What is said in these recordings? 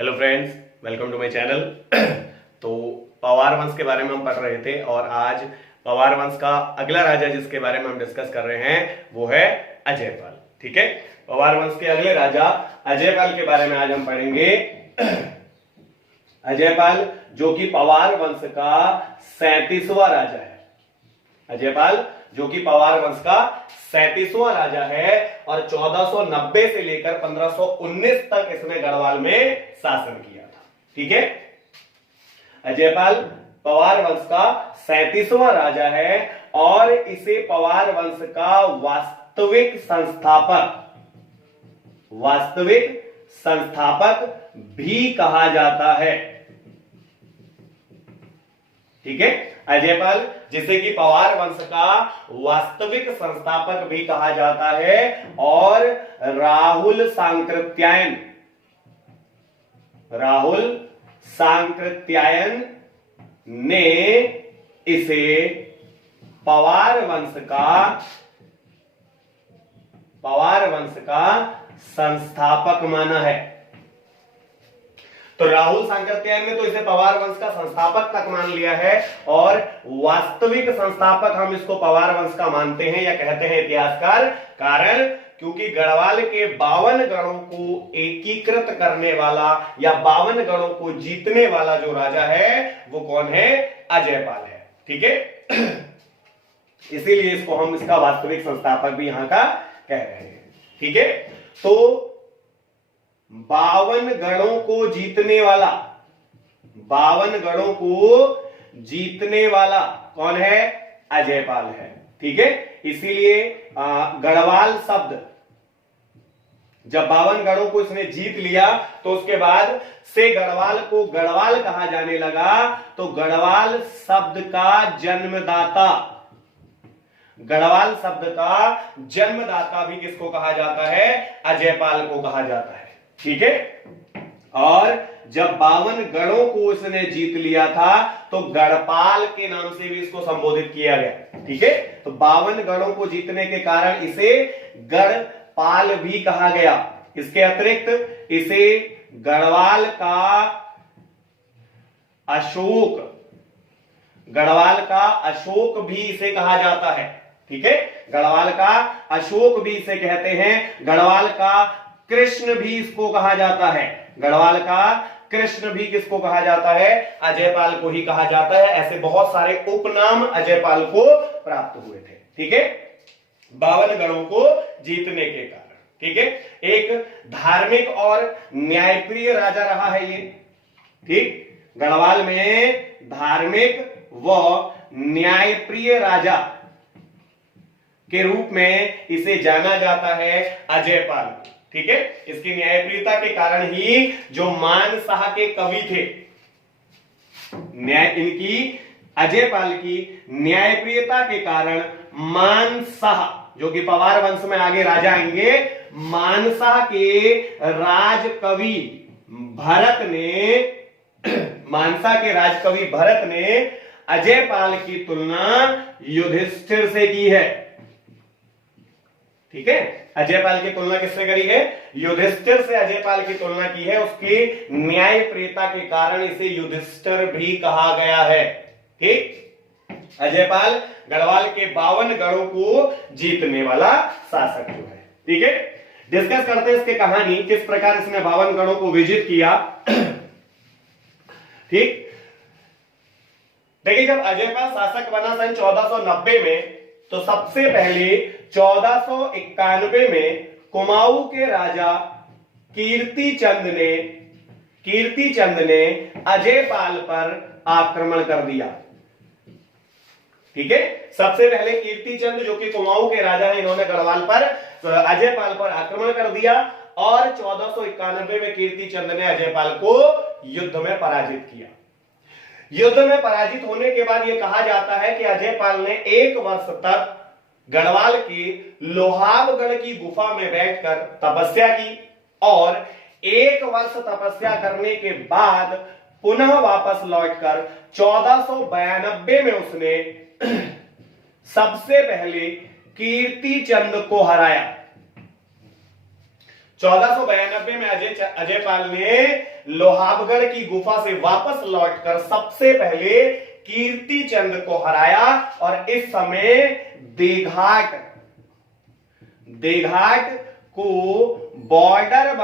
Hello friends, welcome to my channel. तो पवार वंश के बारे में हम पढ़ रहे थे और आज पवार वंश का अगला राजा जिसके बारे में हम डिस्कस कर रहे हैं वो है अजयपाल। ठीक है, पवार वंश के अगले राजा अजयपाल के बारे में आज हम पढ़ेंगे। अजयपाल जो कि पवार वंश का 37वां राजा है। अजयपाल जो कि पवार वंश का 37वां राजा है और 1490 से लेकर 1519 तक इसने गढ़वाल में शासन किया था। ठीक है, अजयपाल पवार वंश का 37वां राजा है और इसे पवार वंश का वास्तविक संस्थापक भी कहा जाता है। ठीक है, अजयपाल जिसे कि पवार वंश का वास्तविक संस्थापक भी कहा जाता है और राहुल सांकृत्यायन ने इसे पवार वंश का संस्थापक माना है। तो राहुल सांकृत्यायन ने तो इसे पवार वंश का संस्थापक तक मान लिया है और वास्तविक संस्थापक हम इसको पवार वंश का मानते हैं या कहते हैं इतिहासकार। कारण क्योंकि गढ़वाल के 52 गढ़ों को एकीकृत करने वाला या 52 गढ़ों को जीतने वाला जो राजा है वो कौन है? अजयपाल है। ठीक है, इसीलिए इसको हम इसका वास्तविक संस्थापक भी यहां का कह रहे हैं। ठीक है, तो 52 गढ़ों को जीतने वाला कौन है? अजयपाल है। ठीक है, इसीलिए गढ़वाल शब्द जब 52 गढ़ों को इसने जीत लिया तो उसके बाद से गढ़वाल को गढ़वाल कहा जाने लगा। तो गढ़वाल शब्द का जन्मदाता भी किसको कहा जाता है? अजयपाल को कहा जाता है। ठीक है, और जब 52 गढ़ों को इसने जीत लिया था तो गढ़पाल के नाम से भी इसको संबोधित किया गया। ठीक है, तो 52 गढ़ों को जीतने के कारण इसे गढ़पाल भी कहा गया। इसके अतिरिक्त इसे गढ़वाल का अशोक भी इसे कहा जाता है। ठीक है, गढ़वाल का अशोक भी इसे कहते हैं। गढ़वाल का कृष्ण भी इसको कहा जाता है। गढ़वाल का कृष्ण भी किसको कहा जाता है? अजयपाल को ही कहा जाता है। ऐसे बहुत सारे उपनाम अजयपाल को प्राप्त हुए थे। ठीक है, 52 गढ़ों को जीतने के कारण। ठीक है, एक धार्मिक और न्यायप्रिय राजा रहा है ये। ठीक, गढ़वाल में धार्मिक व न्यायप्रिय राजा के रूप में इसे जाना जाता है अजयपाल। ठीक है, इसकी न्यायप्रियता के कारण ही जो मानशाह के कवि थे, अजयपाल की न्यायप्रियता के कारण मानशाह जो कि पवार वंश में आगे राजा आएंगे, मानशाह के राजकवि भरत ने अजयपाल की तुलना युधिष्ठिर से की है। ठीक है, अजयपाल की तुलना किससे करी है? युधिष्ठिर से अजयपाल की तुलना की है। उसकी न्यायप्रियता के कारण इसे युधिष्ठिर भी कहा गया है। ठीक, अजयपाल गढ़वाल के 52 गढ़ों को जीतने वाला शासक जो है। ठीक है, डिस्कस करते हैं इसकी कहानी, किस प्रकार इसने 52 गढ़ों को विजित किया। ठीक, देखिए, जब अजयपाल शासक बना सन 1490 में तो सबसे पहले 1491 में कुमाऊं के राजा कीर्तिचंद ने अजयपाल पर आक्रमण कर दिया। ठीक है, सबसे पहले कीर्तिचंद जो कि कुमाऊं के राजा हैं, इन्होंने गढ़वाल पर अजयपाल पर आक्रमण कर दिया और 1491 में कीर्तिचंद ने अजयपाल को युद्ध में पराजित किया। युद्ध में पराजित होने के बाद यह कहा जाता है कि अजयपाल ने 1 वर्ष तक गढ़वाल की लोहावगढ़ की गुफा में बैठकर तपस्या की और 1 वर्ष तपस्या करने के बाद पुनः वापस लौटकर 1492 में उसने सबसे पहले कीर्तिचंद को हराया। 1492 में अजय पाल ने लोहाबगढ़ की गुफा से वापस लौटकर सबसे पहले कीर्ति चंद को हराया और इस समय देघाट को बॉर्डर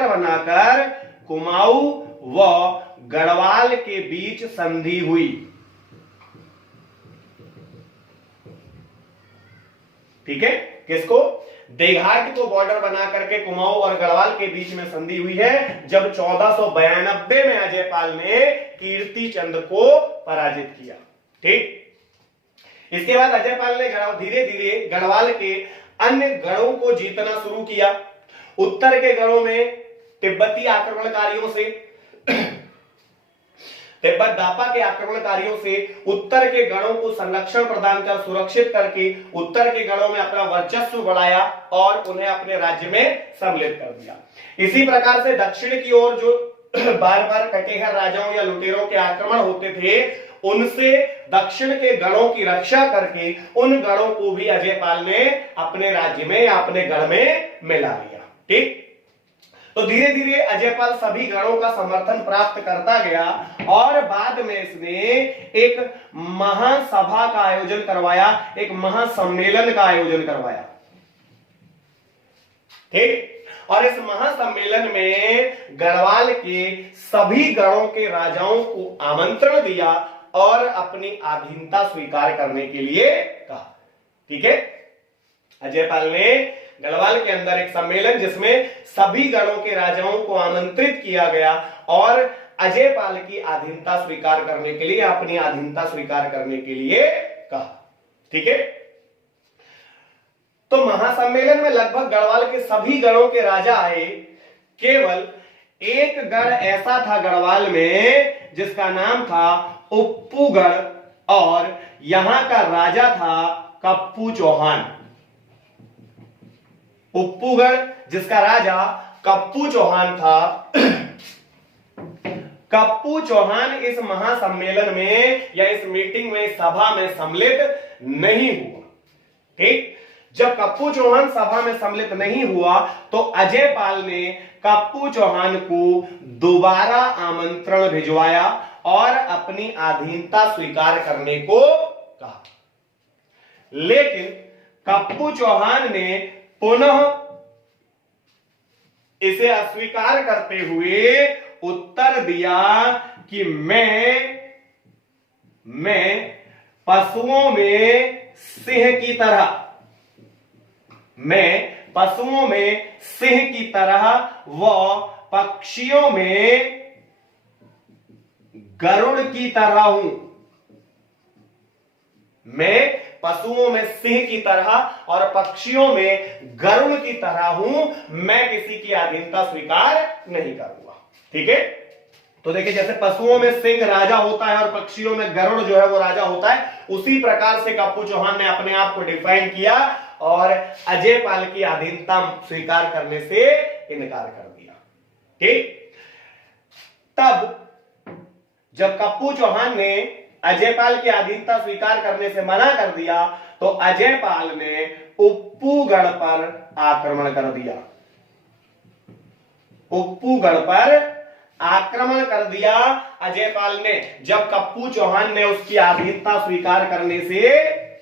बनाकर कुमाऊं व गढ़वाल के बीच संधि हुई। ठीक है, किसको? देघाट को बॉर्डर बना करके कुमाऊं और गढ़वाल के बीच में संधि हुई है जब 1492 में अजय पाल ने कीर्ति चंद को पराजित किया। ठीक, इसके बाद अजय पाल ने धीरे धीरे गढ़वाल के अन्य गढ़ों को जीतना शुरू किया। उत्तर के गढ़ों में तिब्बती आक्रमणकारियों से तिब्बत दापा के आक्रमणकारियों से उत्तर के गढ़ों को संरक्षण प्रदान कर सुरक्षित करके उत्तर के गढ़ों में अपना वर्चस्व बढ़ाया और उन्हें अपने राज्य में सम्मिलित कर दिया। इसी प्रकार से दक्षिण की ओर जो बार बार कटेहर राजाओं या लुटेरों के आक्रमण होते थे उनसे दक्षिण के गढ़ों की रक्षा करके उन गढ़ों को भी अजय पाल ने अपने राज्य में या अपने गढ़ में मिला लिया। ठीक, तो धीरे धीरे अजय पाल सभी गढ़ों का समर्थन प्राप्त करता गया और बाद में इसने एक महासभा का आयोजन करवाया, एक महासम्मेलन का आयोजन करवाया। ठीक, और इस महासम्मेलन में गढ़वाल के सभी गढ़ों के राजाओं को आमंत्रण दिया और अपनी अधीनता स्वीकार करने के लिए कहा। ठीक है, अजय पाल ने गढ़वाल के अंदर एक सम्मेलन जिसमें सभी गढ़ों के राजाओं को आमंत्रित किया गया और अजय पाल की अधीनता स्वीकार करने के लिए, अपनी अधीनता स्वीकार करने के लिए कहा। ठीक है, तो महासम्मेलन में लगभग गढ़वाल के सभी गढ़ों के राजा आए। केवल एक गढ़ ऐसा था गढ़वाल में जिसका नाम था उप्पूगढ़ और यहां का राजा था कप्पू चौहान। उप्पूगढ़ जिसका राजा कप्पू चौहान था। कप्पू चौहान इस महासम्मेलन में या इस मीटिंग में, सभा में सम्मिलित नहीं हुआ। ठीक, जब कप्पू चौहान सभा में सम्मिलित नहीं हुआ तो अजय पाल ने कप्पू चौहान को दोबारा आमंत्रण भिजवाया और अपनी अधीनता स्वीकार करने को कहा। लेकिन कप्पू चौहान ने पुनः इसे अस्वीकार करते हुए उत्तर दिया कि मैं पशुओं में सिंह की तरह, मैं पशुओं में सिंह की तरह व पक्षियों में गरुड़ की तरह हूं। मैं पशुओं में सिंह की तरह और पक्षियों में गरुड़ की तरह हूं, मैं किसी की अधीनता स्वीकार नहीं करूंगा। ठीक है, तो देखिए जैसे पशुओं में सिंह राजा होता है और पक्षियों में गरुड़ जो है वो राजा होता है, उसी प्रकार से कप्पू चौहान ने अपने आप को डिफाइन किया और अजय पाल की अधीनता स्वीकार करने से इनकार कर दिया। ठीक, तब जब कप्पू चौहान ने अजय पाल की अधीनता स्वीकार करने से मना कर दिया तो अजय पाल ने उप्पूगढ़ पर आक्रमण कर दिया। उप्पूगढ़ पर आक्रमण कर दिया अजय पाल ने, जब कप्पू चौहान ने उसकी अधीनता स्वीकार करने से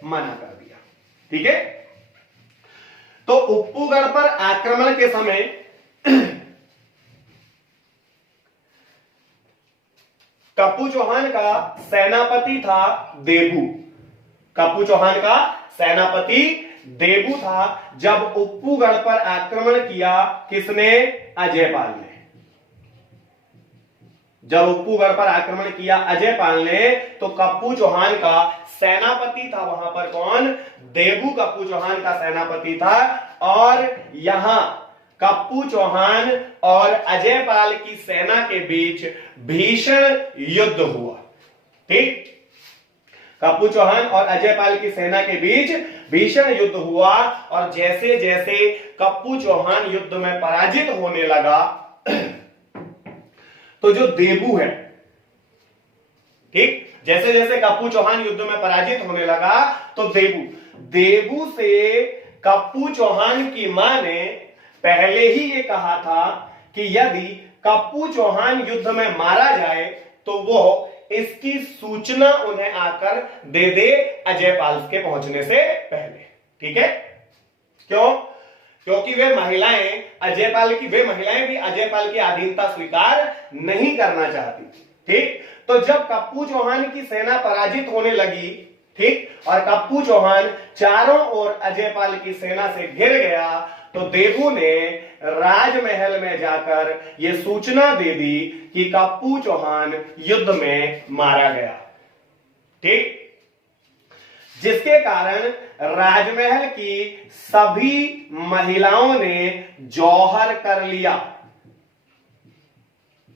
मना कर दिया। ठीक है, तो उप्पूगढ़ पर आक्रमण के समय कप्पू चौहान का सेनापति था देबू। कप्पू चौहान का सेनापति देबू था। जब उप्पूगढ़ पर आक्रमण किया किसने? अजय पाल ने। जब उप्पूगढ़ पर आक्रमण किया अजय पाल ने तो कप्पू चौहान का सेनापति था वहां पर कौन? देबू कप्पू चौहान का सेनापति था और यहां कप्पू चौहान और अजय पाल की सेना के बीच भीषण युद्ध हुआ। ठीक, कप्पू चौहान और अजय पाल की सेना के बीच भीषण युद्ध हुआ और जैसे जैसे कप्पू चौहान युद्ध में पराजित होने लगा तो जो देबू है, ठीक, जैसे जैसे कप्पू चौहान युद्ध में पराजित होने लगा तो देबू से कप्पू चौहान की मां ने पहले ही ये कहा था कि यदि कप्पू चौहान युद्ध में मारा जाए तो वो इसकी सूचना उन्हें आकर दे दे अजयपाल के पहुंचने से पहले। ठीक है, क्यों? क्योंकि वे महिलाएं भी अजयपाल की अधीनता स्वीकार नहीं करना चाहती थी। ठीक, तो जब कप्पू चौहान की सेना पराजित होने लगी, ठीक, और कप्पू चौहान चारों ओर अजयपाल की सेना से घिर गया, तो देवू ने राजमहल में जाकर यह सूचना दे दी कि कप्पू चौहान युद्ध में मारा गया। ठीक, जिसके कारण राजमहल की सभी महिलाओं ने जौहर कर लिया।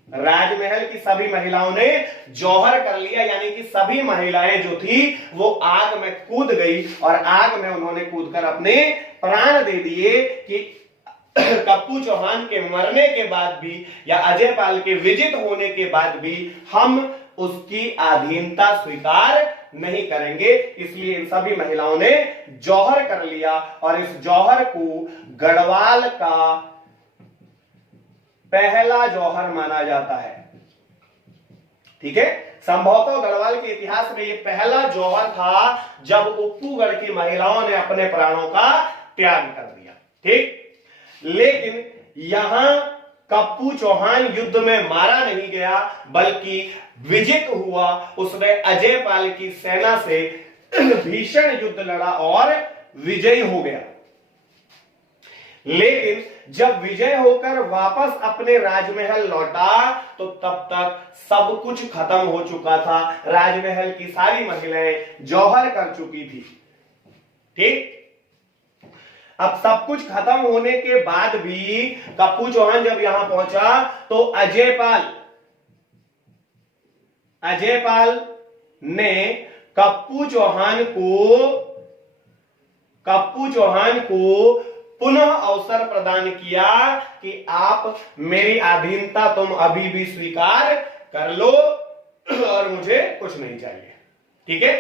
राजमहल की सभी महिलाओं ने जौहर कर लिया, यानी कि सभी महिलाएं जो थी वो आग में कूद गई और आग में उन्होंने कूदकर अपने प्राण दे दिए कि कप्पू चौहान के मरने के बाद भी या अजयपाल के विजित होने के बाद भी हम उसकी अधीनता स्वीकार नहीं करेंगे। इसलिए इन सभी महिलाओं ने जौहर कर लिया और इस जौहर को गढ़वाल का पहला जौहर माना जाता है। ठीक है, संभवतः गढ़वाल के इतिहास में यह पहला जौहर था जब उप्पूगढ़ की महिलाओं ने अपने प्राणों का त्याग कर दिया। ठीक, लेकिन यहां कप्पू चौहान युद्ध में मारा नहीं गया बल्कि विजित हुआ। उसने अजयपाल की सेना से भीषण युद्ध लड़ा और विजयी हो गया। लेकिन जब विजय होकर वापस अपने राजमहल लौटा तो तब तक सब कुछ खत्म हो चुका था। राजमहल की सारी महिलाएं जौहर कर चुकी थी। ठीक, अब सब कुछ खत्म होने के बाद भी कप्पू चौहान जब यहां पहुंचा तो अजयपाल ने कप्पू चौहान को पुनः अवसर प्रदान किया कि आप मेरी अधीनता तुम अभी भी स्वीकार कर लो और मुझे कुछ नहीं चाहिए। ठीक है,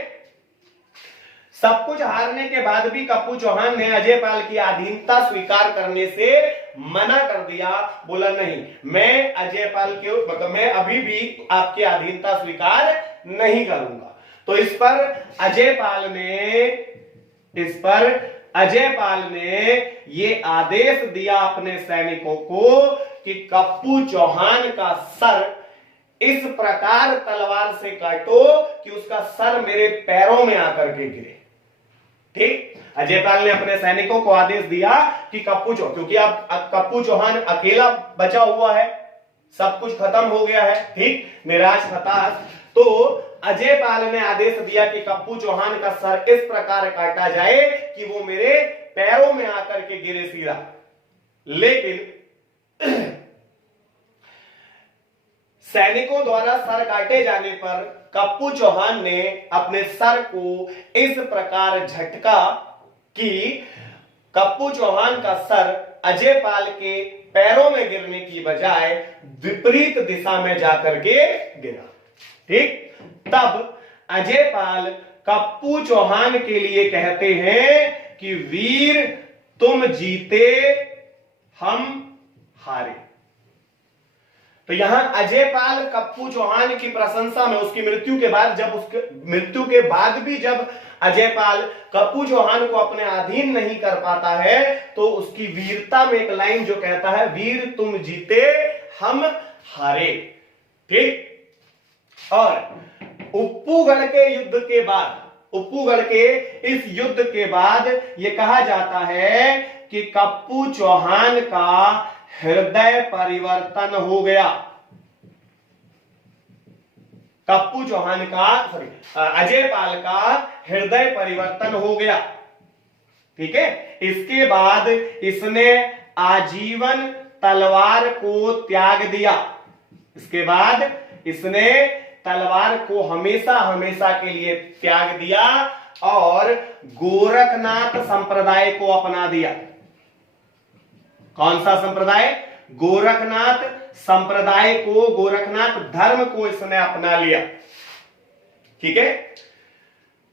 सब कुछ हारने के बाद भी कप्पू चौहान ने अजयपाल की अधीनता स्वीकार करने से मना कर दिया। बोला नहीं, मैं अजयपाल के मतलब मैं अभी भी आपकी अधीनता स्वीकार नहीं करूंगा। तो इस पर अजयपाल ने ये आदेश दिया अपने सैनिकों को कि कप्पू चौहान का सर इस प्रकार तलवार से काटो कि उसका सर मेरे पैरों में आकर के गिरे। ठीक, अजयपाल ने अपने सैनिकों को आदेश दिया कि क्योंकि अब कप्पू चौहान अकेला बचा हुआ है, सब कुछ खत्म हो गया है। ठीक, निराश हताश, तो अजयपाल ने आदेश दिया कि कप्पू चौहान का सर इस प्रकार काटा जाए कि वो मेरे पैरों में आकर के गिरे सीधा। लेकिन सैनिकों द्वारा सर काटे जाने पर कप्पू चौहान ने अपने सर को इस प्रकार झटका कि कप्पू चौहान का सर अजयपाल के पैरों में गिरने की बजाय विपरीत दिशा में जाकर के गिरा। ठीक, तब अजयपाल कप्पू चौहान के लिए कहते हैं कि वीर तुम जीते हम हारे। तो यहां अजयपाल कप्पू चौहान की प्रशंसा में उसकी मृत्यु के बाद भी जब अजयपाल कप्पू चौहान को अपने अधीन नहीं कर पाता है तो उसकी वीरता में एक लाइन जो कहता है, वीर तुम जीते हम हारे। ठीक, और उप्पूगढ़ के इस युद्ध के बाद यह कहा जाता है कि कप्पू चौहान का हृदय परिवर्तन हो गया। अजयपाल का हृदय परिवर्तन हो गया। ठीक है, इसके बाद इसने आजीवन तलवार को त्याग दिया। इसके बाद इसने तलवार को हमेशा हमेशा के लिए त्याग दिया और गोरखनाथ संप्रदाय को अपना दिया। कौन सा संप्रदाय? गोरखनाथ संप्रदाय को, गोरखनाथ धर्म को इसने अपना लिया। ठीक है,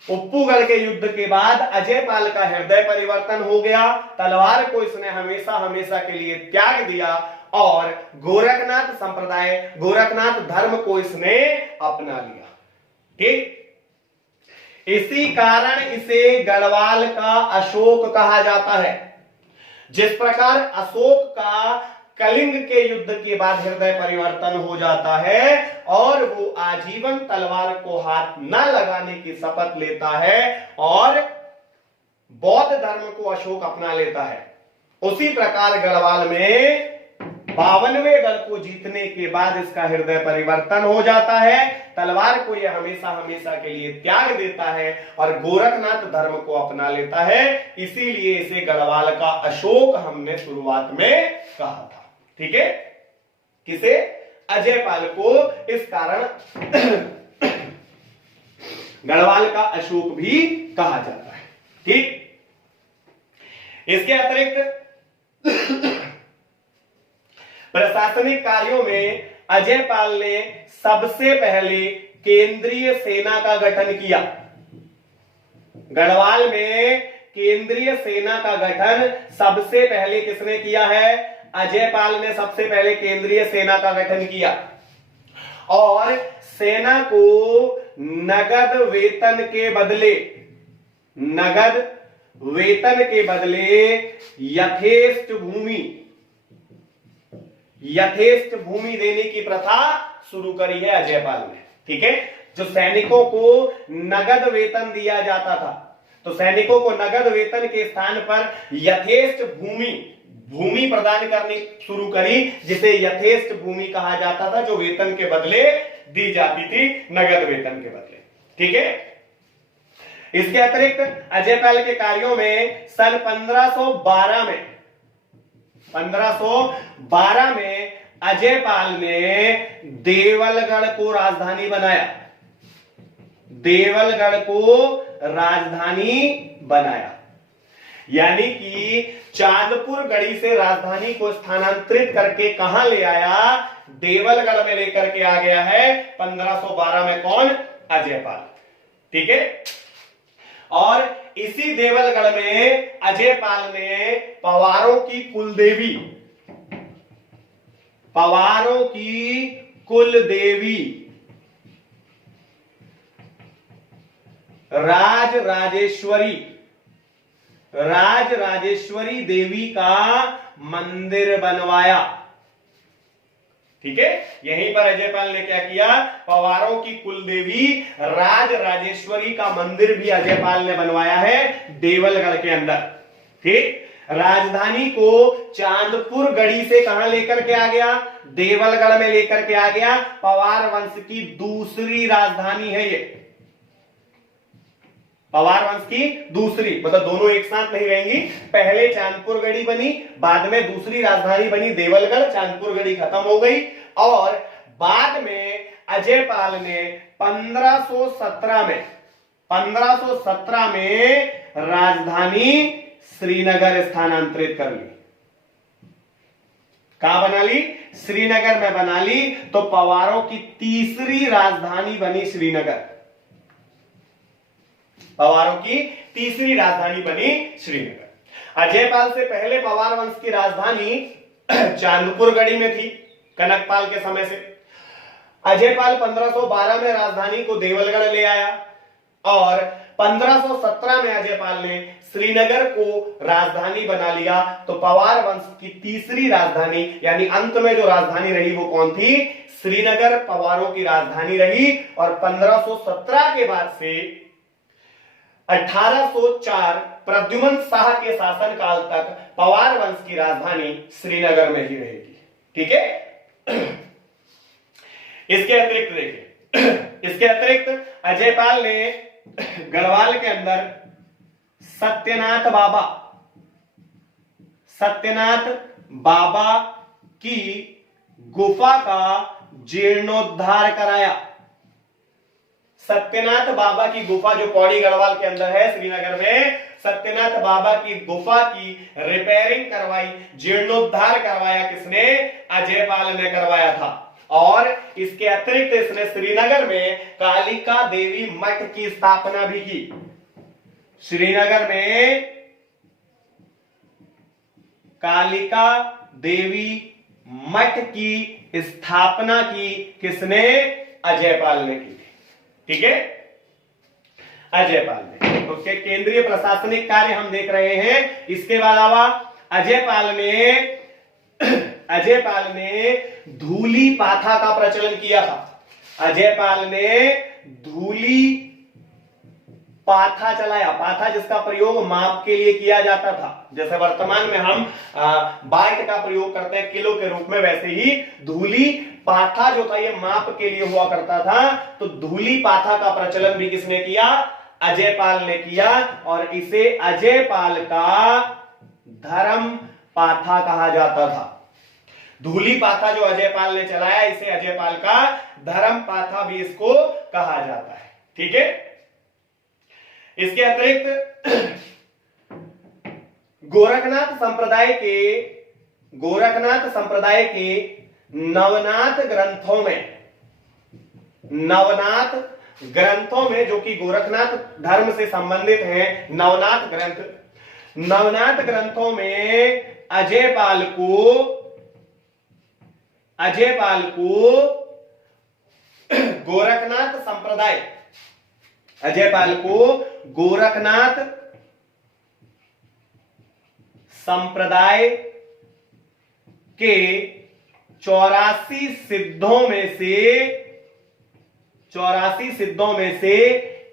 उप्पूगढ़ के युद्ध के बाद अजयपाल का हृदय परिवर्तन हो गया, तलवार को इसने हमेशा हमेशा के लिए त्याग दिया और गोरखनाथ संप्रदाय, गोरखनाथ धर्म को इसने अपना लिया। ठीक, इसी कारण इसे गढ़वाल का अशोक कहा जाता है। जिस प्रकार अशोक का कलिंग के युद्ध के बाद हृदय परिवर्तन हो जाता है और वो आजीवन तलवार को हाथ न लगाने की शपथ लेता है और बौद्ध धर्म को अशोक अपना लेता है, उसी प्रकार गढ़वाल में 52वें गढ़ को जीतने के बाद इसका हृदय परिवर्तन हो जाता है, तलवार को यह हमेशा हमेशा के लिए त्याग देता है और गोरखनाथ धर्म को अपना लेता है। इसीलिए इसे गढ़वाल का अशोक हमने शुरुआत में कहा था। ठीक है, किसे? अजयपाल को इस कारण गढ़वाल का अशोक भी कहा जाता है। ठीक, इसके अतिरिक्त प्रशासनिक कार्यों में अजयपाल ने सबसे पहले केंद्रीय सेना का गठन किया। गढ़वाल में केंद्रीय सेना का गठन सबसे पहले किसने किया है? अजयपाल ने सबसे पहले केंद्रीय सेना का गठन किया और सेना को नगद वेतन के बदले, नगद वेतन के बदले यथेष्ट भूमि देने की प्रथा शुरू करी है अजयपाल ने। ठीक है, जो सैनिकों को नगद वेतन दिया जाता था, तो सैनिकों को नगद वेतन के स्थान पर यथेष्ट भूमि प्रदान करनी शुरू करी, जिसे यथेष्ट भूमि कहा जाता था, जो वेतन के बदले दी जाती थी, नगद वेतन के बदले। ठीक है, इसके अतिरिक्त अजयपाल के कार्यों में सन 1512 में अजयपाल ने देवलगढ़ को राजधानी बनाया। देवलगढ़ को राजधानी बनाया, यानी कि चांदपुर गढ़ी से राजधानी को स्थानांतरित करके कहां ले आया? देवलगढ़ में लेकर के आ गया है 1512 में। कौन? अजयपाल। ठीक है, और इसी देवलगढ़ में अजयपाल ने पवारों की कुलदेवी राजराजेश्वरी देवी का मंदिर बनवाया। ठीक है, यहीं पर अजयपाल ने क्या किया? पवारों की कुलदेवी राजराजेश्वरी का मंदिर भी अजयपाल ने बनवाया है देवलगढ़ के अंदर। ठीक, राजधानी को चांदपुर गढ़ी से कहां लेकर के आ गया? देवलगढ़ में लेकर के आ गया। पवार वंश की दूसरी राजधानी है ये, पवार वंश की दूसरी, मतलब दोनों एक साथ नहीं रहेंगी। पहले चांदपुर गढ़ी बनी, बाद में दूसरी राजधानी बनी देवलगढ़, चांदपुर गढ़ी खत्म हो गई और बाद में अजयपाल ने 1517 में राजधानी श्रीनगर स्थानांतरित कर ली। कहां बना ली? श्रीनगर में बना ली। तो पवारों की तीसरी राजधानी बनी श्रीनगर। पवारों की तीसरी राजधानी बनी श्रीनगर। अजयपाल से पहले पवार वंश की राजधानी चांदपुर गढ़ी में थी कनकपाल के समय से। अजयपाल 1512 में राजधानी को देवलगढ़ ले आया और 1517 में अजयपाल ने श्रीनगर को राजधानी बना लिया। तो पवार वंश की तीसरी राजधानी, यानी अंत में जो राजधानी रही वो कौन थी? श्रीनगर पवारों की राजधानी रही। और 1517 के बाद से 1804 प्रद्युमन शाह के शासनकाल तक पवार वंश की राजधानी श्रीनगर में ही रहेगी। ठीक है, इसके अतिरिक्त अजयपाल ने गढ़वाल के अंदर सत्यनाथ बाबा की गुफा का जीर्णोद्धार कराया। सत्यनाथ बाबा की गुफा जो पौड़ी गढ़वाल के अंदर है श्रीनगर में, सत्यनाथ बाबा की गुफा की रिपेयरिंग करवाई, जीर्णोद्धार करवाया। किसने? अजयपाल ने करवाया था। और इसके अतिरिक्त इसने श्रीनगर में कालिका देवी मठ की स्थापना भी की। श्रीनगर में कालिका देवी मठ की स्थापना की किसने? अजयपाल ने की। ठीक है, अजयपाल ने। तो उसके केंद्रीय प्रशासनिक कार्य हम देख रहे हैं। इसके अलावा अजयपाल ने धूली पाथा का प्रचलन किया था। अजयपाल ने धूली पाथा चलाया। पाथा जिसका प्रयोग माप के लिए किया जाता था, जैसे वर्तमान में हम बाट का प्रयोग करते हैं किलो के रूप में, वैसे ही धूली पाथा जो था ये माप के लिए हुआ करता था। तो धूली पाथा का प्रचलन भी किसने किया? अजयपाल ने किया, और इसे अजयपाल का धर्म पाथा कहा जाता था। धूली पाथा जो अजयपाल ने चलाया, इसे अजयपाल का धर्म पाथा भी इसको कहा जाता है। ठीक है, इसके अतिरिक्त गोरखनाथ संप्रदाय के नवनाथ ग्रंथों में जो कि गोरखनाथ धर्म से संबंधित हैं, नवनाथ ग्रंथों में अजयपाल को गोरखनाथ संप्रदाय के 84 सिद्धों में से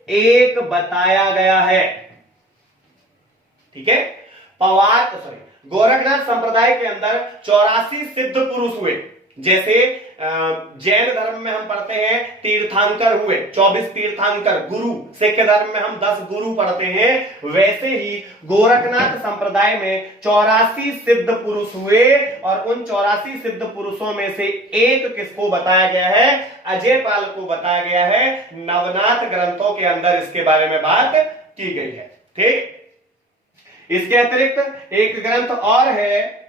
एक बताया गया है। ठीक है, गोरखनाथ संप्रदाय के अंदर 84 सिद्ध पुरुष हुए। जैसे जैन धर्म में हम पढ़ते हैं तीर्थंकर हुए, 24 तीर्थंकर गुरु। सिख धर्म में हम 10 गुरु पढ़ते हैं। वैसे ही गोरखनाथ संप्रदाय में 84 सिद्ध पुरुष हुए, और उन 84 सिद्ध पुरुषों में से एक किसको बताया गया है? अजयपाल को बताया गया है। नवनाथ ग्रंथों के अंदर इसके बारे में बात की गई है। ठीक, इसके अतिरिक्त एक ग्रंथ और है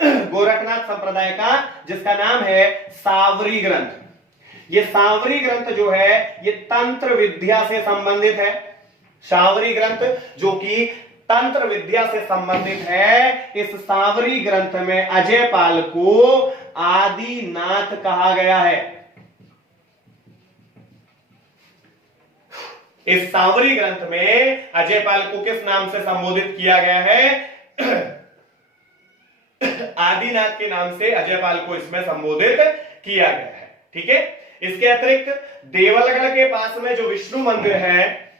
गोरखनाथ संप्रदाय का, जिसका नाम है सावरी ग्रंथ। ये सावरी ग्रंथ जो है ये तंत्र विद्या से संबंधित है। सावरी ग्रंथ जो कि तंत्र विद्या से संबंधित है। इस सावरी ग्रंथ में अजयपाल को आदिनाथ कहा गया है। इस सावरी ग्रंथ में अजयपाल को किस नाम से संबोधित किया गया है? आदिनाथ के नाम से अजयपाल को इसमें संबोधित किया गया है। ठीक है, इसके अतिरिक्त देवलगढ़ के पास में जो विष्णु मंदिर है,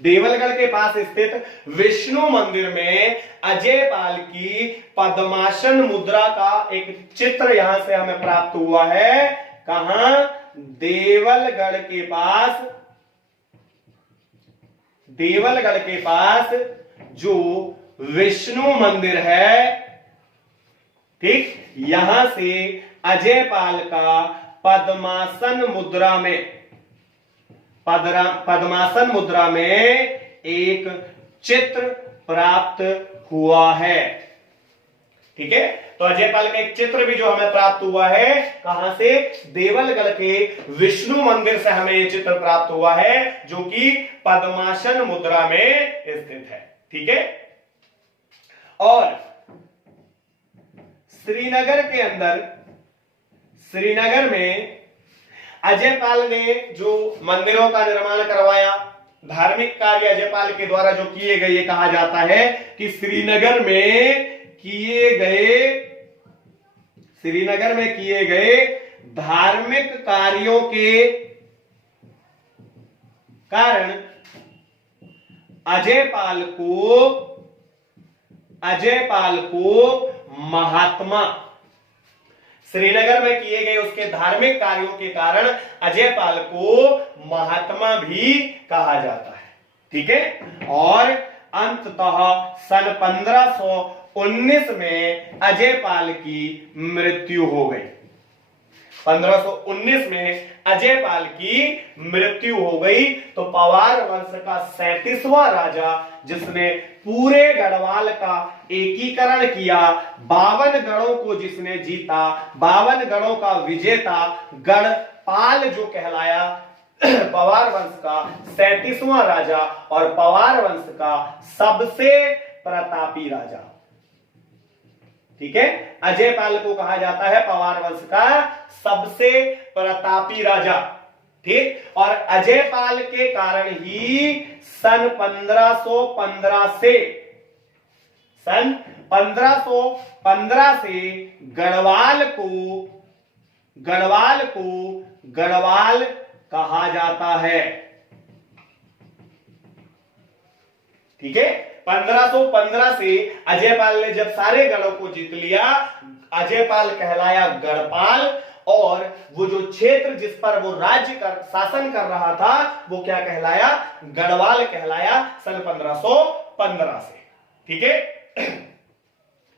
देवलगढ़ के पास स्थित विष्णु मंदिर में अजयपाल की पद्मासन मुद्रा का एक चित्र यहां से हमें प्राप्त हुआ है। कहां? देवलगढ़ के पास जो विष्णु मंदिर है, ठीक, यहां से अजयपाल का पद्मासन मुद्रा में एक चित्र प्राप्त हुआ है। ठीक है, तो अजयपाल का एक चित्र भी जो हमें प्राप्त हुआ है, कहां से? देवलगढ़ के विष्णु मंदिर से हमें यह चित्र प्राप्त हुआ है, जो कि पद्मासन मुद्रा में स्थित है। ठीक है, और श्रीनगर में अजयपाल ने जो मंदिरों का निर्माण करवाया, धार्मिक कार्य अजयपाल के द्वारा जो किए गए, ये कहा जाता है कि श्रीनगर में किए गए धार्मिक कार्यों के कारण अजयपाल को महात्मा, श्रीनगर में किए गए उसके धार्मिक कार्यों के कारण अजयपाल को महात्मा भी कहा जाता है। ठीक है, और अंततः सन 1519 में अजयपाल की मृत्यु हो गई। 1519 में अजयपाल की मृत्यु हो गई। तो पवार वंश का 37वां राजा जिसने पूरे गढ़वाल का एकीकरण किया, 52 गढ़ों को जिसने जीता, 52 गढ़ों का विजेता गढ़पाल जो कहलाया, पवार वंश का 37वां राजा और पवार वंश का सबसे प्रतापी राजा। ठीक है, अजयपाल को कहा जाता है पवार वंश का सबसे प्रतापी राजा। ठीक, और अजयपाल के कारण ही सन 1515 से गढ़वाल को गढ़वाल कहा जाता है। ठीक है, 1515 से अजयपाल ने जब सारे गढ़ों को जीत लिया, अजयपाल कहलाया गढ़पाल, और वो जो क्षेत्र जिस पर वो राज्य शासन कर रहा था वो क्या कहलाया, गढ़वाल कहलाया सन 1515 से। ठीक है,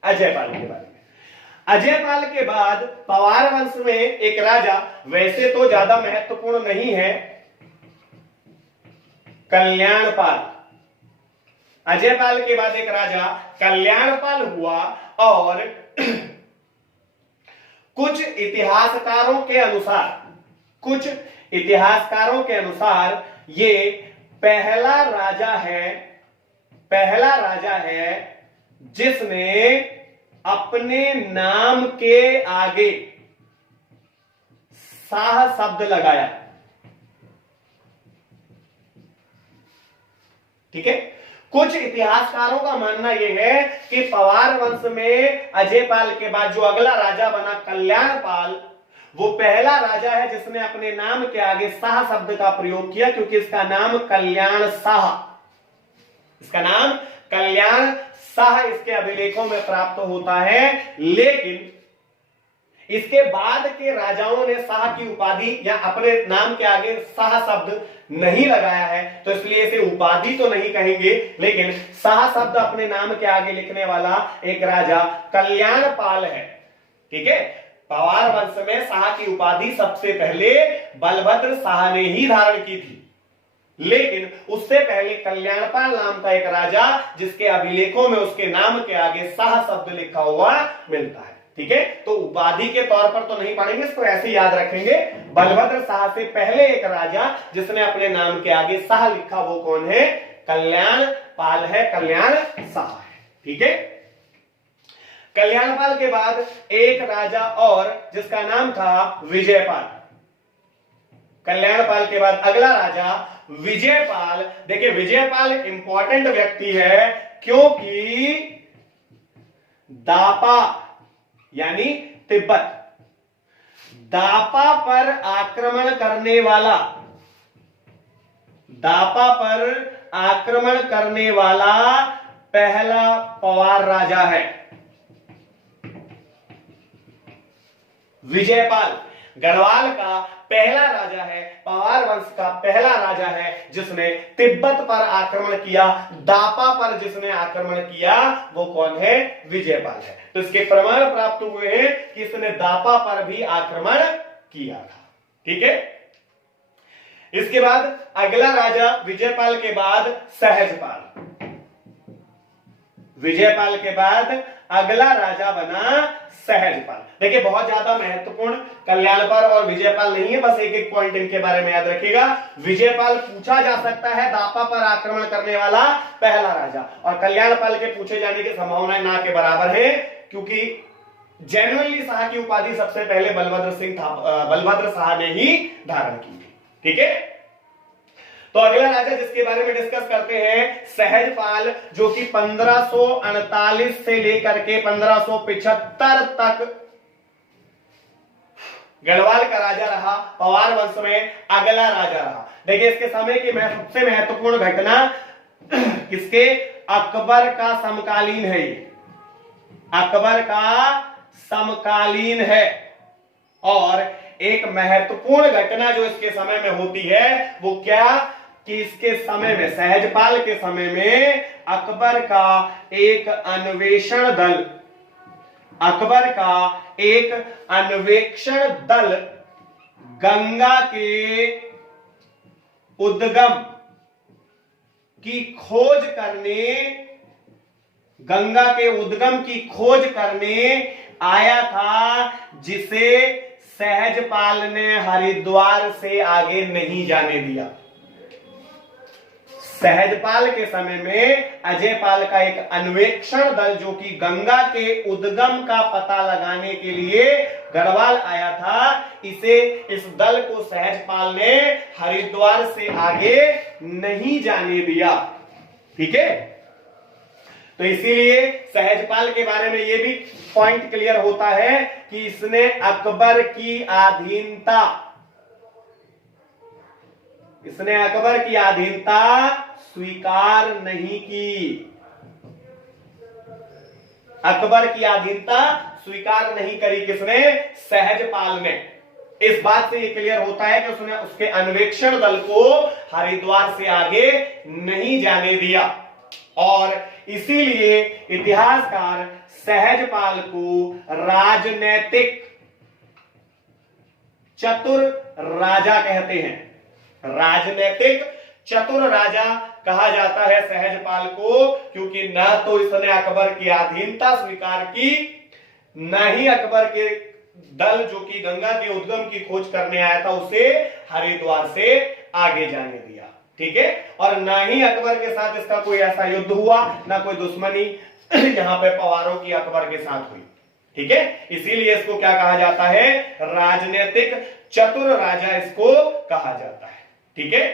अजयपाल के बारे में। अजयपाल के बाद पवार वंश में एक राजा, वैसे तो ज्यादा महत्वपूर्ण नहीं है, कल्याणपाल। अजयपाल के बाद एक राजा कल्याणपाल हुआ, और कुछ इतिहासकारों के अनुसार ये पहला राजा है जिसने अपने नाम के आगे शाह शब्द लगाया। ठीक है, कुछ इतिहासकारों का मानना यह है कि पवार वंश में अजयपाल के बाद जो अगला राजा बना कल्याणपाल, वो पहला राजा है जिसने अपने नाम के आगे शाह शब्द का प्रयोग किया, क्योंकि इसका नाम कल्याण शाह इसके अभिलेखों में प्राप्त होता है। लेकिन इसके बाद के राजाओं ने शाह की उपाधि या अपने नाम के आगे शाह शब्द नहीं लगाया है, तो इसलिए इसे उपाधि तो नहीं कहेंगे, लेकिन शाह शब्द अपने नाम के आगे लिखने वाला एक राजा कल्याणपाल है। ठीक है, पवार वंश में शाह की उपाधि सबसे पहले बलभद्र शाह ने ही धारण की थी, लेकिन उससे पहले कल्याणपाल नाम का एक राजा, जिसके अभिलेखों में उसके नाम के आगे शाह शब्द लिखा हुआ मिलता है। ठीक है, तो उपाधि के तौर पर तो नहीं पढ़ेंगे, इसको ऐसे याद रखेंगे। बलभद्र शाह से पहले एक राजा जिसने अपने नाम के आगे शाह लिखा, वो कौन है, कल्याणपाल है, कल्याण शाह है। ठीक है, कल्याणपाल के बाद एक राजा और जिसका नाम था विजयपाल। कल्याणपाल के बाद अगला राजा विजयपाल। देखिए, विजयपाल इंपॉर्टेंट व्यक्ति है, क्योंकि दापा यानी तिब्बत, दापा पर आक्रमण करने वाला पहला पवार राजा है। विजयपाल गढ़वाल का पहला राजा है, पवार वंश का पहला राजा है जिसने तिब्बत पर आक्रमण किया। दापा पर जिसने आक्रमण किया वो कौन है, विजयपाल है। तो इसके प्रमाण प्राप्त हुए हैं कि इसने दापा पर भी आक्रमण किया था। ठीक है, इसके बाद अगला राजा विजयपाल के बाद सहजपाल। विजयपाल के बाद अगला राजा बना सहजपाल। देखिए, बहुत ज्यादा महत्वपूर्ण कल्याणपाल और विजयपाल नहीं है, बस एक एक पॉइंट इनके बारे में याद रखिएगा। विजयपाल पूछा जा सकता है दापा पर आक्रमण करने वाला पहला राजा, और कल्याणपाल के पूछे जाने की संभावनाएं ना के बराबर है, क्योंकि जेन्युइनली शाह की उपाधि सबसे पहले बलभद्र शाह ने ही धारण की थी। ठीक है, तो अगला राजा जिसके बारे में डिस्कस करते हैं, सहजपाल, जो कि 1539 से लेकर के 1575 तक गढ़वाल का राजा रहा, पवार वंश में अगला राजा रहा। देखिए, इसके समय की सबसे महत्वपूर्ण घटना किसके, अकबर का समकालीन है, अकबर का समकालीन है। और एक महत्वपूर्ण घटना जो इसके समय में होती है वो क्या, कि इसके समय में, सहजपाल के समय में अकबर का एक अन्वेषण दल गंगा के उद्गम, की खोज करने, गंगा के उद्गम की खोज करने आया था, जिसे सहजपाल ने हरिद्वार से आगे नहीं जाने दिया। सहजपाल के समय में अजयपाल का एक अन्वेषण दल जो कि गंगा के उद्गम का पता लगाने के लिए गढ़वाल आया था, इस दल को सहजपाल ने हरिद्वार से आगे नहीं जाने दिया। ठीक है, तो इसीलिए सहजपाल के बारे में यह भी पॉइंट क्लियर होता है कि इसने अकबर की अधीनता, इसने अकबर की अधीनता स्वीकार नहीं की, अकबर की अधीनता स्वीकार नहीं करी। किसने? सहजपाल ने। इस बात से यह क्लियर होता है कि उसने उसके अन्वेषण दल को हरिद्वार से आगे नहीं जाने दिया, और इसीलिए इतिहासकार सहजपाल को राजनैतिक चतुर राजा कहते हैं। राजनैतिक चतुर राजा कहा जाता है सहजपाल को, क्योंकि न तो इसने अकबर की अधीनता स्वीकार की, न ही अकबर के दल जो कि गंगा के उद्गम की खोज करने आया था उसे हरिद्वार से आगे जाने दिया। ठीक है, और ना ही अकबर के साथ इसका कोई ऐसा युद्ध हुआ, ना कोई दुश्मनी यहां पे पवारों की अकबर के साथ हुई। ठीक है, इसीलिए इसको क्या कहा जाता है? राजनीतिक चतुर राजा इसको कहा जाता है। ठीक है,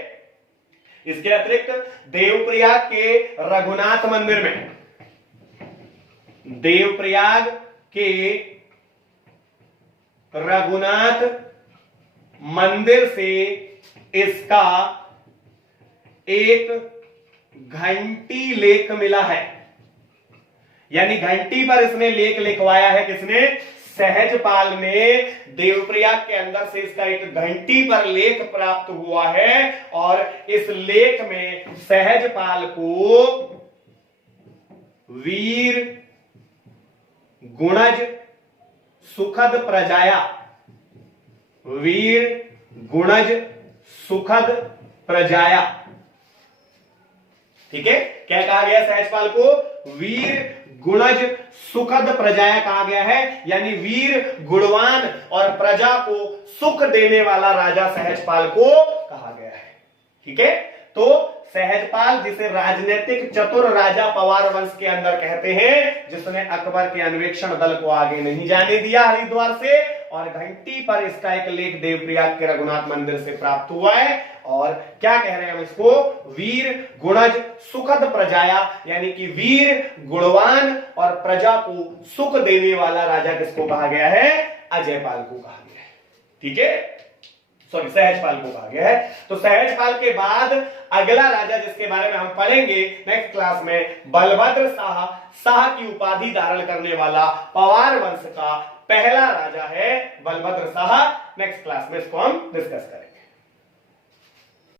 इसके अतिरिक्त देवप्रयाग के रघुनाथ मंदिर में, देवप्रयाग के रघुनाथ मंदिर से इसका एक घंटी लेख मिला है, यानी घंटी पर इसने लेख लिखवाया है। किसने? सहजपाल ने। देवप्रयाग के अंदर से इसका एक घंटी पर लेख प्राप्त हुआ है, और इस लेख में सहजपाल को वीर गुणज सुखद प्रजाया, वीर गुणज सुखद प्रजाया। ठीक है, क्या कहा गया? सहजपाल को वीर गुणज सुखद प्रजाया कहा गया है, यानी वीर गुणवान और प्रजा को सुख देने वाला राजा सहजपाल को कहा गया है। ठीक है, तो सहजपाल जिसे राजनीतिक चतुर राजा पवार वंश के अंदर कहते हैं, जिसने अकबर के अन्वेषण दल को आगे नहीं जाने दिया हरिद्वार से, और घंटी पर इसका एक लेख देवप्रयाग के रघुनाथ मंदिर से प्राप्त हुआ है। और क्या कह रहे हैं हम इसको? वीर गुणज सुखद प्रजाया, यानी कि वीर गुणवान और प्रजा को सुख देने वाला राजा किसको कहा गया है? अजयपाल को कहा गया है। ठीक है, सॉरी, सहजपाल को कहा गया है। तो सहजपाल के बाद अगला राजा जिसके बारे में हम पढ़ेंगे नेक्स्ट क्लास में, बलभद्र शाह, शाह की उपाधि धारण करने वाला पवार वंश का पहला राजा है बलभद्र शाह। नेक्स्ट क्लास में इसको हम डिस्कस करेंगे।